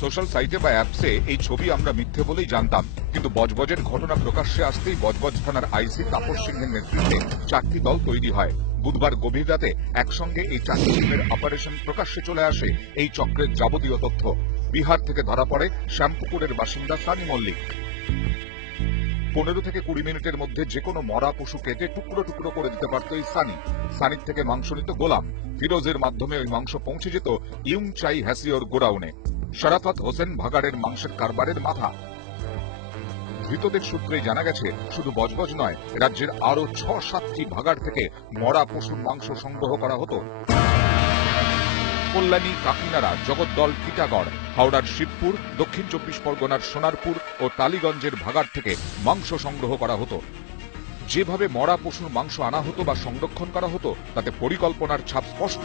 Social সাইটে বা অ্যাপসে এই ছবি আমরা মিথ্যে বলেই জানতাম, কিন্তু বজবজের ঘটনা প্রকাশ্যে আসতেই বজবজ থানার আইসি তাপস সিংহের নেতৃত্বে 4টি দল তৈরি হয়। বুধবার গভীর রাতে একসঙ্গে এই 4টি টিমের অপারেশন প্রকাশ্যে চলে আসে এই চক্রের যাবতীয় তথ্য। বিহার থেকে ধরা পড়ে শ্যামপুকুরের বাসিন্দা সানি মল্লিক। 15 থেকে 20 মিনিটের মধ্যে যে কোনো মরা পশু কেটে টুকরো টুকরো করে দিতে পারত এই সানির থেকে মাংস নিত গোলাম। ফিরোজের মাধ্যমে ওই মাংস পৌঁছে যেত ইউংচাই হ্যাসিওর গোডাউনে। শরাফত হোসেন ভাগাড়ের মাংসের কারবারের মাথা। ধৃতদের সূত্রে জানা গেছে, শুধু বজবজ নয়, রাজ্যের আরো 6-7টি ভাগাড় থেকে মরা পশুর মাংস সংগ্রহ করা হতো। কল্যাণী, কাকিনাড়া, জগদ্দল, টিটাগড়, হাওড়ার শিবপুর, দক্ষিণ 24 পরগনার সোনারপুর ও টালিগঞ্জের ভাগাড় থেকে মাংস সংগ্রহ করা হতো। যেভাবে মরা পশুর মাংস আনা হতো বা সংরক্ষণ করা হতো, তাতে পরিকল্পনার ছাপ স্পষ্ট।